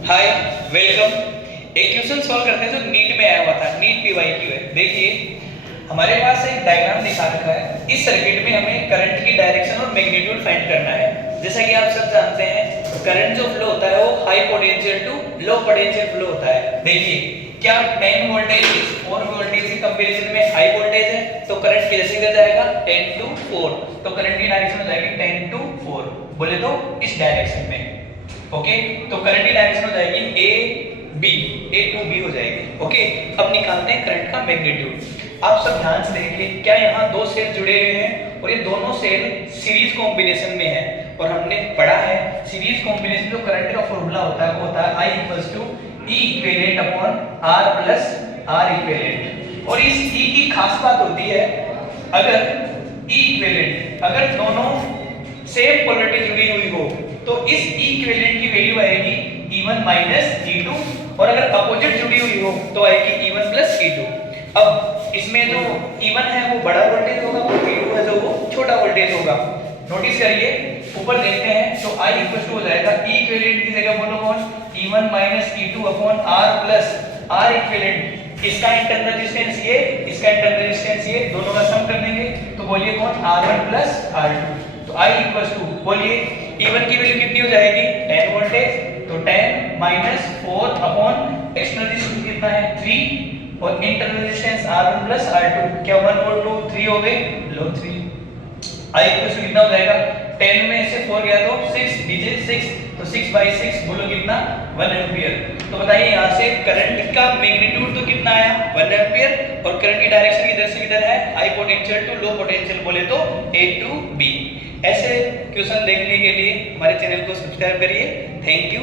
हाय, welcome. एक question solve करते हैं जो नीट में आया हुआ था, नीट पीवाईक्यू है। देखिए, हमारे पास एक डायग्राम दिखा रखा है। इस सर्किट में हमें करंट की डायरेक्शन और मैग्नीट्यूड फाइंड करना है। जैसा कि आप सब जानते हैं, करंट जो फ्लो होता है वो high potential to low potential flow होता है। देखिए, क्या 10 वोल्टेज इस 4 वोल्टेज के कंपैरिजन में हाई वोल्टेज है, तो करंट कैसे किया जाएगा 10 टू 4, तो करंट की डायरेक्शन हो जाएगी 10 टू 4, बोले तो इस डायरेक्शन में। ओके, तो करंट की डायरेक्शन हो जाएगी ए टू बी हो जाएगी। ओके, अब निकालते हैं करंट का मैग्नीट्यूड। आप सब ध्यान से देखिए, क्या यहाँ दो सेल जुड़े हुए हैं और ये दोनों सेल सीरीज कॉम्बिनेशन में है। और हमने पढ़ा है सीरीज कॉम्बिनेशन जो करंट का फॉर्मूला होता है वो होता है I equals to E equivalent upon R plus R equivalent. और इस E की खास बात होती है, अगर E इक्विवेलेंट अगर दोनों सेम पोलैरिटी जुड़ी हुई हो तो इस E इक्विवेलेंट की वैल्यू आएगी E1 माइनस E2, और अगर अपोजिट जुड़ी हुई हो तो आएगी E1 प्लस E2। अब इसमें जो E1 है वो बड़ा वोल्टेज होगा और E2 है जो वो छोटा वोल्टेज होगा। नोटिस करिए, ऊपर देखते हैं तो I इक्वल टू हो जाएगा E इक्विवेलेंट की जगह बोलो कौन, E1 minus E2 upon R plus R equivalent. इसका इंटरनल रेजिस्टेंस ये, इसका इंटरनल रेजिस्टेंस ये, दोनों का सम कर देंगे तो बोलिए कौन R1 प्लस R2। तो I इक्वल टू बोलिए E1 की वैल्यू कितनी हो जाएगी 10 वोल्टेज, तो 10 माइनस 4 अपॉन एक्सटर्नल रेजिस्टेंस कितना है 3 और internal resistance R1 plus R2, क्या 1 और 2 3 हो गए, लो 3। I इक्वल टू कितना हो जाएगा 10 में से 4 गया तो 6 डीजे 6, तो 6 बाई 6 बोलो कितना 1 एम्पियर। तो बताइए यहाँ से करंट का मैग्नीट्यूड तो कितना आया 1 एम्पियर, और करंट की डायरेक्शन इधर से किधर है high potential to low potential, बोले तो A टू B। ऐसे क्वेश्चन देखने के लिए हमारे चैनल को सब्सक्राइब करिए। Thank you.